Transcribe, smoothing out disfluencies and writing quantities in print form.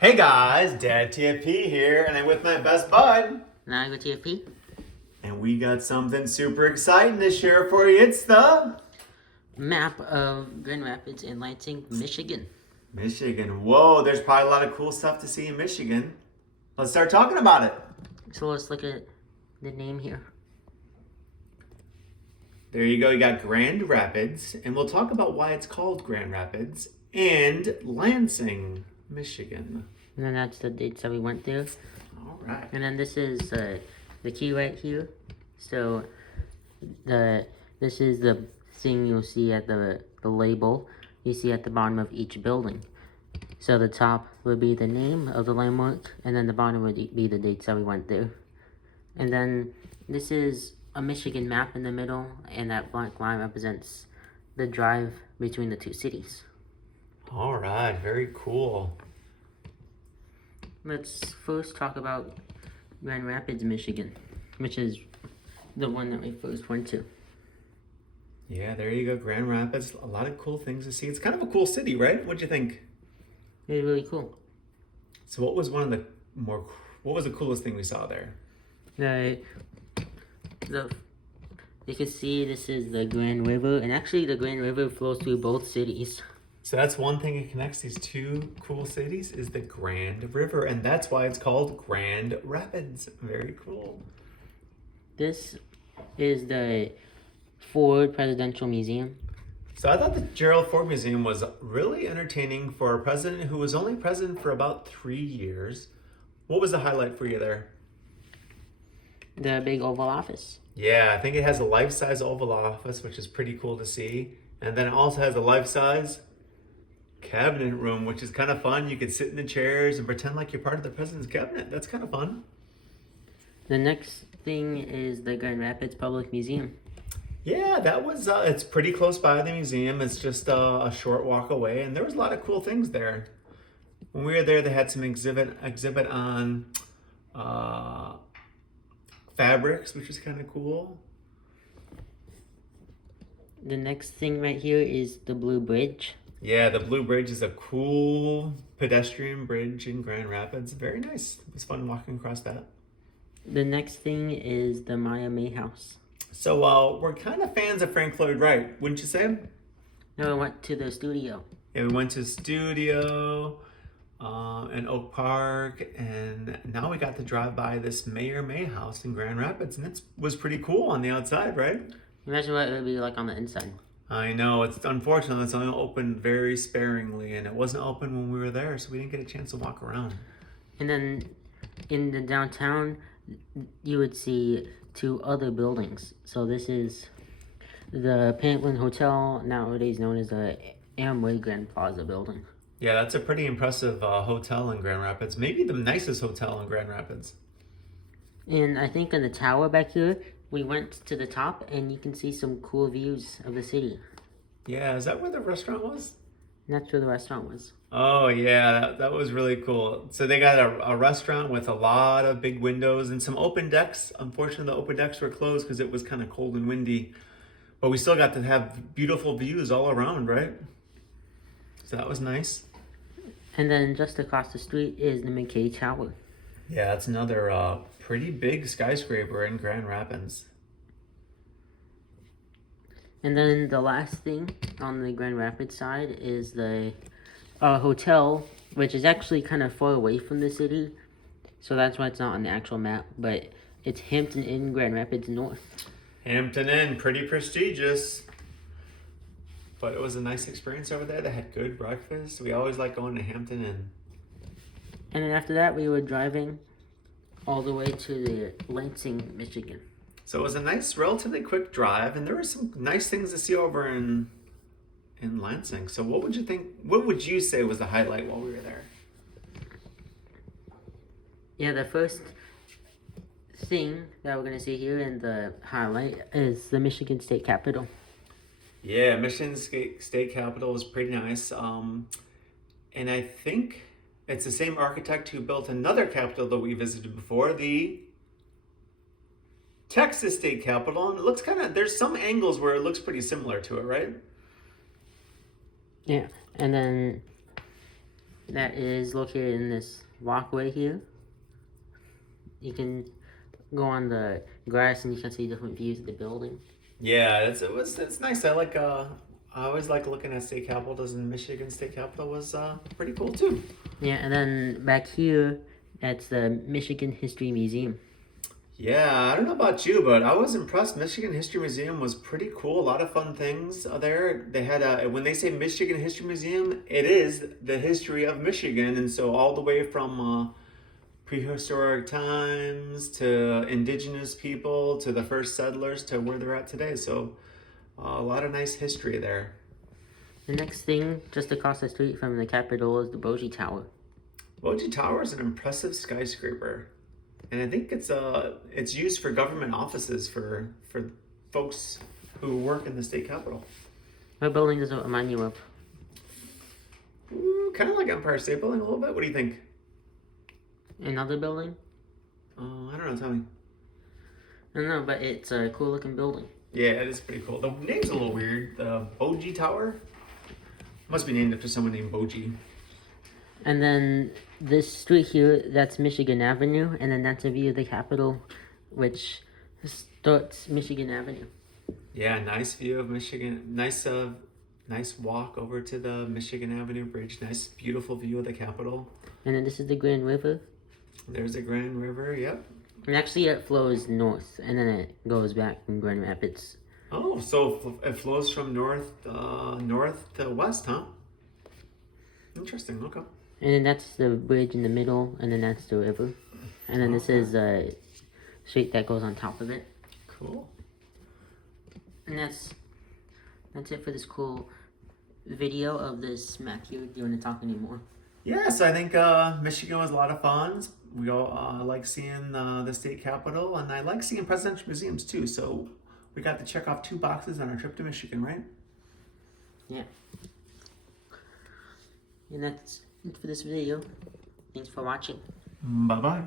Hey guys, Dad TFP here, and I'm with my best bud. Now I go TFP. And we got something super exciting to share for you. It's the Map of Grand Rapids and Lansing, Michigan. Michigan. Whoa, there's probably a lot of cool stuff to see in Michigan. Let's start talking about it. So let's look at the name here. There you go, you got Grand Rapids, and we'll talk about why it's called Grand Rapids, and Lansing, Michigan. And then that's the dates that we went there. All right. And then this is the key right here. So this is the thing you'll see at the label you see at the bottom of each building. So the top would be the name of the landmark, and then the bottom would be the dates that we went there. And then this is a Michigan map in the middle, and that black line represents the drive between the two cities. All right, very cool. Let's first talk about Grand Rapids, Michigan, which is the one that we first went to. Yeah, there you go, Grand Rapids. A lot of cool things to see. It's kind of a cool city, right? What'd you think? It was really cool. So what was what was the coolest thing we saw there? You can see this is the Grand River, and actually the Grand River flows through both cities. So that's one thing that connects these two cool cities is the Grand River, and that's why it's called Grand Rapids. Very cool. This is the Ford Presidential Museum. So I thought the Gerald Ford Museum was really entertaining for a president who was only president for about 3 years. What was the highlight for you there? The big Oval Office. Yeah, I think it has a life-size Oval Office, which is pretty cool to see. And then it also has a life-size cabinet room, which is kind of fun. You could sit in the chairs and pretend like you're part of the president's cabinet. That's kind of fun. The next thing is the Grand Rapids Public Museum. Yeah, that was, it's pretty close by the museum. It's just a short walk away, and there was a lot of cool things there. When we were there, they had some exhibit on fabrics, which is kind of cool. The next thing right here is the Blue Bridge. Yeah, the Blue Bridge is a cool pedestrian bridge in Grand Rapids. Very nice. It was fun walking across that. The next thing is the Meyer May House. So we're kind of fans of Frank Lloyd Wright, wouldn't you say? No, I went to the studio. Yeah, we went to the studio in Oak Park, and now we got to drive by this Meyer May House in Grand Rapids, and it was pretty cool on the outside, right? Imagine what it would be like on the inside. I know, it's unfortunate it's only open very sparingly, and it wasn't open when we were there, so we didn't get a chance to walk around. And then in the downtown, you would see two other buildings. So this is the Pantlind Hotel, nowadays known as the Amway Grand Plaza building. Yeah, that's a pretty impressive hotel in Grand Rapids. Maybe the nicest hotel in Grand Rapids. And I think in the tower back here, we went to the top and you can see some cool views of the city. Yeah, is that where the restaurant was? And that's where the restaurant was. Oh, yeah, that was really cool. So they got a restaurant with a lot of big windows and some open decks. Unfortunately, the open decks were closed because it was kind of cold and windy. But we still got to have beautiful views all around, right? So that was nice. And then just across the street is the McKay Tower. Yeah, that's another pretty big skyscraper in Grand Rapids. And then the last thing on the Grand Rapids side is the hotel, which is actually kind of far away from the city. So that's why it's not on the actual map, but it's Hampton Inn, Grand Rapids North. Hampton Inn, pretty prestigious. But it was a nice experience over there. They had good breakfast. We always like going to Hampton Inn. And then after that, we were driving all the way to the Lansing, Michigan. So it was a nice, relatively quick drive, and there were some nice things to see over in Lansing. So what would you think? What would you say was the highlight while we were there? Yeah, the first thing that we're gonna see here in the highlight is the Michigan State Capitol. Yeah, Michigan State Capitol was pretty nice. And I think it's the same architect who built another capitol that we visited before, the Texas State Capitol. And it looks there's some angles where it looks pretty similar to it, right? Yeah, and then that is located in this walkway here. You can go on the grass and you can see different views of the building. Yeah, it's nice. I always like looking at state capitals, and Michigan State Capitol was pretty cool too. Yeah, and then back here, that's the Michigan History Museum. Yeah, I don't know about you, but I was impressed. Michigan History Museum was pretty cool. A lot of fun things there. They had when they say Michigan History Museum, it is the history of Michigan, and so all the way from prehistoric times to indigenous people to the first settlers to where they're at today. So a lot of nice history there. The next thing, just across the street from the Capitol, is the Boji Tower. Boji Tower is an impressive skyscraper, and I think it's used for government offices for folks who work in the state capitol. What building does it remind you of? Kind of like Empire State Building a little bit. What do you think? Another building? I don't know. Tell me. I don't know, but it's a cool looking building. Yeah, it is pretty cool. The name's a little weird. The Boji Tower must be named after someone named Boji. And then this street here, that's Michigan Avenue, and then that's a view of the Capitol, which starts Michigan Avenue. Yeah, nice view of Michigan. Nice walk over to the Michigan Avenue Bridge. Nice, beautiful view of the Capitol. And then this is the Grand River. There's a Grand River. Yep. And actually, it flows north, and then it goes back from Grand Rapids. Oh, so it flows from north to west, huh? Interesting. Okay. And then that's the bridge in the middle, and then that's the river. And then this is a street that goes on top of it. Cool. And that's it for this cool video of this smack here. Do you want to talk anymore? Yes, I think Michigan was a lot of fun. We all like seeing the state capitol, and I like seeing presidential museums too. So we got to check off 2 boxes on our trip to Michigan, right? Yeah. And that's it for this video. Thanks for watching. Bye-bye.